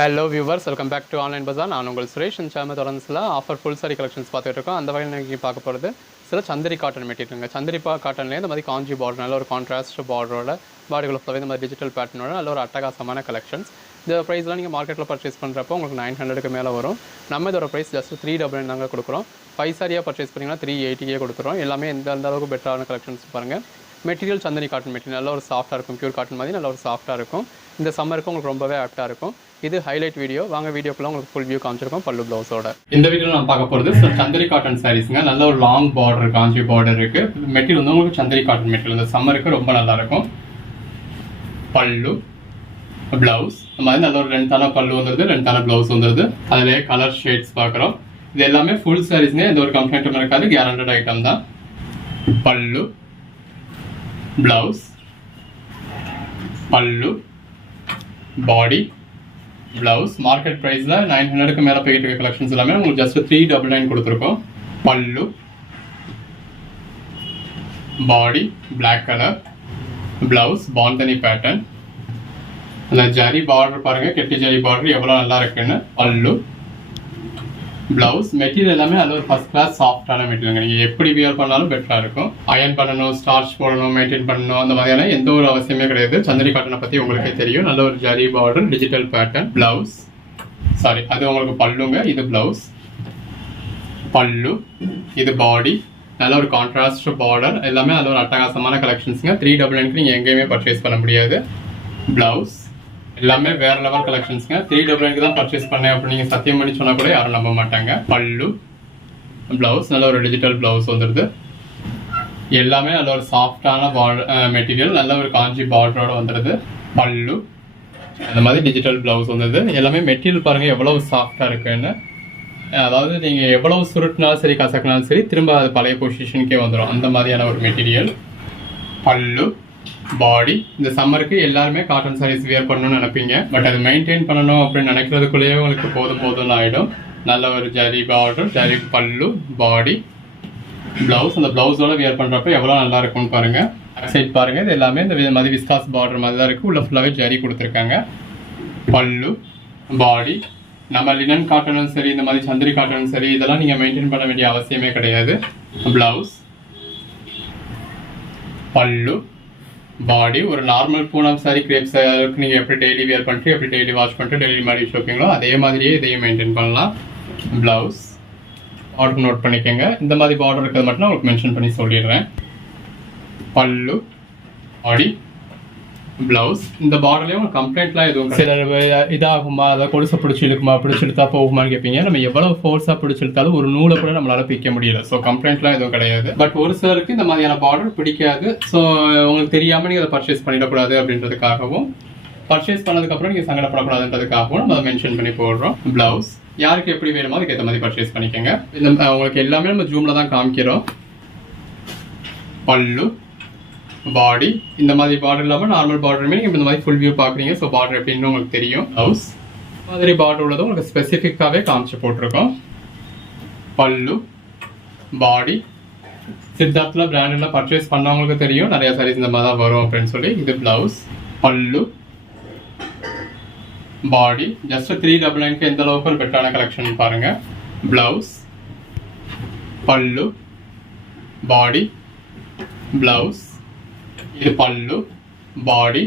Hello viewers, welcome back to online பஜார். நான் உங்கள் சுரேஷ். இந்த சேனல் தொடர்ந்து சில ஆஃபர் ஃபுல் சாரி கலெக்ஷன்ஸ் பார்த்துட்டு இருக்கோம். அந்த வகையில் இன்றைக்கி பார்க்க போகிறது சில சந்திரி காட்டன் மெட்டீரியலுங்க. சந்திரிப்பா காட்டன்லேயே இந்த மாதிரி காஞ்சி பார்டர், நல்ல ஒரு கான்ட்ராஸ்ட் பார்டரோட பாடிக்குள்ள ஃபுல்லாகவே இந்த மாதிரி டிஜிட்டல் பேட்டர்னோட நல்ல ஒரு அட்டகாசமான கலெக்ஷன்ஸ். இந்த ப்ரைஸ்லாம் நீங்கள் மார்க்கெட்டில் பர்ச்சேஸ் பண்ணுறப்போ உங்களுக்கு 900க்கு மேலே வரும். நம்ம இதோட ப்ரைஸ் ஜஸ்ட் 399 தாங்க கொடுக்குறோம். 5 சாரியாக பர்ச்சேஸ் பண்ணிங்கன்னா 380 கொடுத்துறோம். எல்லாமே எந்த அளவுக்கு பெட்டரான கலெக்ஷன்ஸ் பாருங்கள். மெட்டீரியல் சந்திரி காட்டன் மெட்டீரியல் நல்ல ஒரு சாஃப்ட்டாக இருக்கும். பியூர் காட்டன் மாதிரி நல்ல ஒரு சாஃப்ட்டாக இருக்கும். இந்த சம்மருக்கு உங்களுக்கு ரொம்பவே ஆப்டாக இருக்கும். இது ஹைலைட் வீடியோ. வாங்க வீடியோக்குள்ள உங்களுக்கு ஃபுல் வியூ காமிச்சிருக்கோம் பல்லு ப்ளவுஸோட. இந்த வீடியோவில் நான் பார்க்க போகிறது சந்திரி காட்டன் சாரீஸ்ங்க. நல்ல ஒரு லாங் பார்டர், காஞ்சி பார்டர் இருக்கு. மெட்டீரியல் வந்து உங்களுக்கு சந்திரி காட்டன் மெட்டீரியல். இந்த சம்மருக்கு ரொம்ப நல்லா இருக்கும். பல்லு, பிளவுஸ் இந்த மாதிரி நல்ல ஒரு லென்த்தான பல்லு வந்துருது, லென்த்தான பிளவுஸ் வந்துருது. அதிலே கலர் ஷேட்ஸ் பார்க்குறோம். இது எல்லாமே ஃபுல் சாரீஸ்ங்க. எந்த ஒரு கம்ப்ளைண்ட்டும் இருக்காது. கேரண்டட் ஐட்டம் தான். பல்லு, பிளவுஸ், பல்லு, பாடி, பிளவுஸ். மார்க்கெட் ப்ரைஸில் 900க்கு மேலே போயிட்டு இருக்க கலெக்ஷன்ஸ் எல்லாமே உங்களுக்கு ஜஸ்ட் 399 கொடுத்துருக்கோம். Pallu, body black colour, blouse bandhani pattern. அந்த ஜரி பார்டர் பாருங்க, கெட்டி ஜரி பார்டர் எவ்வளோ நல்லா இருக்குன்னு. பல்லு, பிளவுஸ். மெட்டீரியல் எல்லாமே அது ஒரு ஃபர்ஸ்ட் கிளாஸ் சாஃப்டான மெட்டீரியல். நீங்கள் எப்படி வியர் பண்ணாலும் பெட்டராக இருக்கும். அயன் பண்ணணும், ஸ்டார்ச் போடணும், மெயின்டைன் பண்ணணும், அந்த மாதிரியான எந்த ஒரு அவசியமே கிடையாது. சந்திரி காட்டனை பற்றி உங்களுக்கே தெரியும். நல்ல ஒரு zari border, digital pattern. Blouse sorry, அது உங்களுக்கு பல்லுங்க. இது பிளவுஸ். பல்லு, இது பாடி. நல்ல ஒரு கான்ட்ராஸ்ட் பார்டர். எல்லாமே அது ஒரு அட்டகாசமான கலெக்ஷன்ஸுங்க. 399க்கு நீங்கள் எங்கேயுமே பர்ச்சேஸ் பண்ண முடியாது. பிளவுஸ் எல்லாமே வேற லெவல் கலெக்ஷன்ஸ்ங்க. 399க்கு தான் பர்ச்சேஸ் பண்ணேன் அப்படின்னு நீங்கள் சத்தியம் பண்ணி சொன்னா கூட யாரும் நம்ப மாட்டாங்க. பல்லு, பிளவுஸ் நல்ல ஒரு டிஜிட்டல் பிளவுஸ் வந்துடுது. எல்லாமே நல்ல ஒரு சாஃப்டான மெட்டீரியல், நல்ல ஒரு காஞ்சி பார்டரோட வந்துடுது. பல்லு அந்த மாதிரி டிஜிட்டல் பிளவுஸ் வந்துடுது. எல்லாமே மெட்டீரியல் பாருங்க எவ்வளவு சாஃப்டா இருக்குன்னு. அதாவது நீங்க எவ்வளவு சுருட்டினாலும் சரி, கசக்கினாலும் சரி, திரும்ப அது பழைய பொசிஷனுக்கே வந்துடும். அந்த மாதிரியான ஒரு மெட்டீரியல். பல்லு, பாடி. இந்த சம்மருக்கு எல்லாருமே காட்டன் சாரீஸ் வியர் பண்ணணும்னு நினைப்பீங்க. பட் அது மெயின்டைன் பண்ணணும் அப்படின்னு நினைக்கிறதுக்குள்ளேயே உங்களுக்கு போதும் ஆகிடும். நல்ல ஒரு ஜரி பார்டர், ஜரி பல்லு, பாடி, பிளவுஸ். அந்த பிளவுஸோட வியர் பண்ணுறப்ப எவ்வளோ நல்லா இருக்கும்னு பாருங்க. சைட் பாருங்க, இது எல்லாமே இந்த மாதிரி விஸ்காஸ் பார்டர் மாதிரி தான் இருக்கு. உள்ள ஃபுல்லாகவே ஜரி கொடுத்துருக்காங்க. பல்லு, பாடி. நம்ம லினன் காட்டனும் சரி, இந்த மாதிரி சந்திரி காட்டனும் சரி, இதெல்லாம் நீங்கள் மெயின்டைன் பண்ண வேண்டிய அவசியமே கிடையாது. பிளவுஸ், பல்லு, பாடி. ஒரு நார்மல் பூனம் சாரி, கிரேப் சாரிக்கு நீங்கள் எப்படி டெய்லி வியர் பண்ணிட்டு, எப்படி டெய்லி வாஷ் பண்ணிட்டு, டெய்லி மாதிரி வைப்பீங்களோ அதே மாதிரியே இதையும் மெயின்டைன் பண்ணலாம். பிளவுஸ் பார்டர் நோட் பண்ணிக்கோங்க. இந்த மாதிரி பார்டர் இருக்கிறது மட்டும் நான் உங்களுக்கு மென்ஷன் பண்ணி சொல்லிடுறேன். பல்லு, பாடி, பிளவுஸ். இந்த பார்டர்லேயே உங்களுக்கு கம்ப்ளைண்ட்லாம் எதுவும் சிலர் இதாகுமா, அதை கொலுசை பிடிச்சி இழுக்குமா, பிடிச்சி இழுத்தா போகுமான்னு கேட்பீங்க. நம்ம எவ்வளவு ஃபோர்ஸாக பிடிச்சி இழுத்தாலும் ஒரு நூலை கூட நம்மளால பிக்க முடியல. ஸோ கம்ப்ளைண்ட்லாம் எதுவும் கிடையாது. பட் ஒரு சிலருக்கு இந்த மாதிரியான பார்டர் பிடிக்காது. ஸோ உங்களுக்கு தெரியாமல் நீங்கள் அதை பர்ச்சேஸ் பண்ணிடக்கூடாது அப்படின்றதுக்காகவும், பர்ச்சேஸ் பண்ணதுக்கப்புறம் நீங்கள் சங்கடப்படக்கூடாதுன்றதுக்காகவும் நம்ம அதை மென்ஷன் பண்ணி போடுறோம். பிளவுஸ் யாருக்கு எப்படி வேணுமோ அதுக்கேற்ற மாதிரி பர்ச்சேஸ் பண்ணிக்கோங்க. இந்த உங்களுக்கு எல்லாமே நம்ம ஜூமில் தான் காமிக்கிறோம். பல்லு, பாடி. இந்த மாதிரி பார்டர் இல்லாமல் நார்மல் பார்டருமே நீங்கள் இந்த மாதிரி ஃபுல் வியூ பார்க்குறீங்க. ஸோ பார்டர் எப்படின்னு உங்களுக்கு தெரியும். பிளவுஸ் மாதிரி பார்டர் உள்ளதும் உங்களுக்கு ஸ்பெசிஃபிக்காகவே காமிச்சு போட்டிருக்கோம். பல்லு, பாடி. சித்தார்த்தில் பிராண்டில் பர்ச்சேஸ் பண்ணவங்களுக்கு தெரியும் நிறைய சாரீஸ் இந்த மாதிரி தான் வரும் அப்படின்னு சொல்லி. இது பிளவுஸ், பல்லு, பாடி. ஜஸ்ட் 399க்கு எந்த அளவுக்கு ஒரு பெட்டரான கலெக்ஷன் பாருங்க. பிளவுஸ், பல்லு, பாடி, பிளவுஸ். இது பல்லு, பாடி.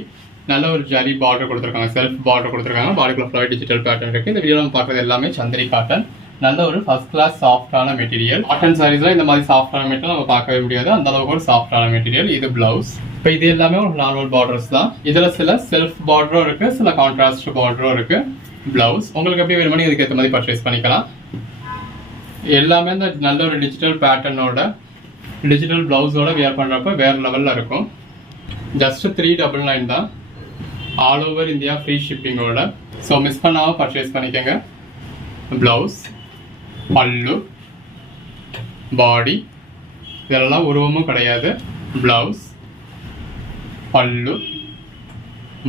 நல்ல ஒரு ஜரி பார்டர் கொடுத்துருக்காங்க, செல்ஃப் பார்டர் கொடுத்துருக்காங்க. பாடிக்குள்ள ஃபுல்லாக டிஜிட்டல் பேட்டர்ன் இருக்கு. இந்த வீடியோ நம்ம பார்க்குறது எல்லாமே சந்திரி காட்டன். நல்ல ஒரு ஃபர்ஸ்ட் கிளாஸ் சாஃப்டான மெட்டீரியல். காட்டன் சாரீஸ்ல இந்த மாதிரி சாஃப்டான மெட்டீரியல் நம்ம பார்க்கவே முடியாது. அந்த அளவுக்கு ஒரு சாஃப்டான மெட்டீரியல். இது பிளவுஸ். இப்போ இது எல்லாமே ஒரு நார்மல் பார்டர்ஸ் தான். இதுல சில செல்ஃப் பார்டரும் இருக்கு, சில கான்ட்ராஸ்ட் பார்டரும் இருக்கு. பிளவுஸ் உங்களுக்கு எப்படி வேணுமோ இதுக்கு ஏற்ற மாதிரி பர்ச்சேஸ் பண்ணிக்கலாம். எல்லாமே இந்த நல்ல ஒரு டிஜிட்டல் பேட்டர்னோட, டிஜிட்டல் பிளவுஸோட வியர் பண்றப்ப வேற லெவல்ல இருக்கும். ஜஸ்ட் 399 தான். ஆல் ஓவர் இந்தியா ஃப்ரீ ஷிப்பிங்கோட. ஸோ மிஸ் பண்ணாமல் பர்ச்சேஸ் பண்ணிக்கோங்க. Blouse, pallu, body. இதெல்லாம் உருவமும் கிடையாது. பிளவுஸ், பல்லு,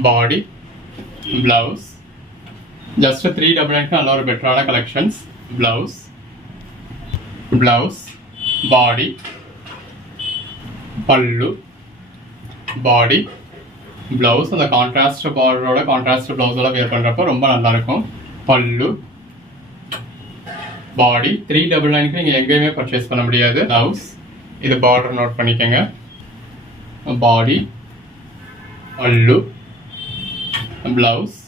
பாடி, பிளவுஸ். ஜஸ்ட் 399க்கு நல்ல ஒரு பெட்டரான கலெக்ஷன்ஸ். பிளவுஸ், பிளவுஸ், பாடி, பல்லு, பாடி, ப்ளவுஸ் அந்த கான்ட்ராஸ்ட் பார்டரோட கான்ட்ராஸ்ட் ப்ளவுஸோட வியர் பண்ணுறப்ப ரொம்ப நல்லாயிருக்கும். பல்லு, பாடி 399க்கு நீங்கள் எங்கேயுமே பர்ச்சேஸ் பண்ண முடியாது. ப்ளவுஸ், இது பார்டர் நோட் பண்ணிக்கோங்க. பாடி, பல்லு, ப்ளவுஸ்.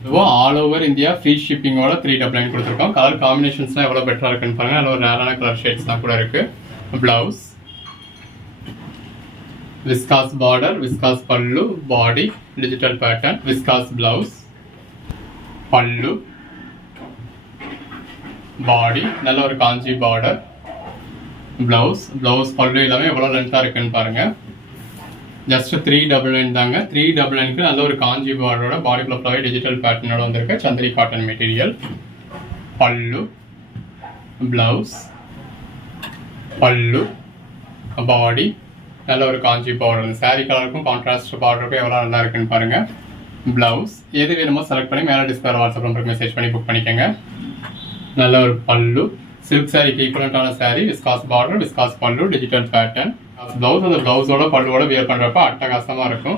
இதுவும் ஆல் ஓவர் இந்தியா ஃப்ரீ ஷிப்பிங்கோட 399 கொடுத்துருக்கோம். கலர் காம்பினேஷன்ஸ்லாம் எவ்வளோ பெட்டராக இருக்குன்னு பாருங்கள். அதில் ஒரு ரேரான கலர் ஷேட்ஸ்லாம் கூட இருக்குது. ப்ளவுஸ், விஸ்காஸ் பார்டர், விஸ்காஸ் பல்லு, பாடி டிஜிட்டல் பேட்டர்ன், விஸ்காஸ் ப்ளவுஸ், பல்லு, பாடி நல்ல ஒரு காஞ்சி பார்டர், ப்ளவுஸ். ப்ளவுஸ் பல்லு எல்லாமே எவ்வளோ லென்த்தாக இருக்குன்னு பாருங்கள். ஜஸ்ட் 399 தாங்க. 399க்கு நல்ல ஒரு காஞ்சி பார்டரோட பாடி ஃபுல்லாகவே டிஜிட்டல் பேட்டர்னோட வந்திருக்கு. சந்திரி காட்டன் மெட்டீரியல். பல்லு, ப்ளவுஸ், பல்லு, பாடி நல்ல ஒரு காஞ்சி பார்டர். இந்த சாரீ கலருக்கும் கான்ட்ராஸ்ட் பார்டருக்கும் எவ்வளோ நல்லா இருக்குன்னு பாருங்க. ப்ளவுஸ் எது வேணுமோ செலக்ட் பண்ணி மேலே டிஸ்பிளே வாட்ஸ்அப் நம்பருக்கு மெசேஜ் பண்ணி புக் பண்ணிக்கோங்க. நல்ல ஒரு பல்லு, சில்க் சாரிக்கு ஈக்குவலண்டான சாரீ, விஸ்காஸ் பார்டர், விஸ்காஸ் பல்லு, டிஜிட்டல் பேட்டர்ன். ப்ளவுஸ் அந்த ப்ளவுஸோட பல்லுவோட வியர் பண்ணுறப்ப அட்டகாசமாக இருக்கும்.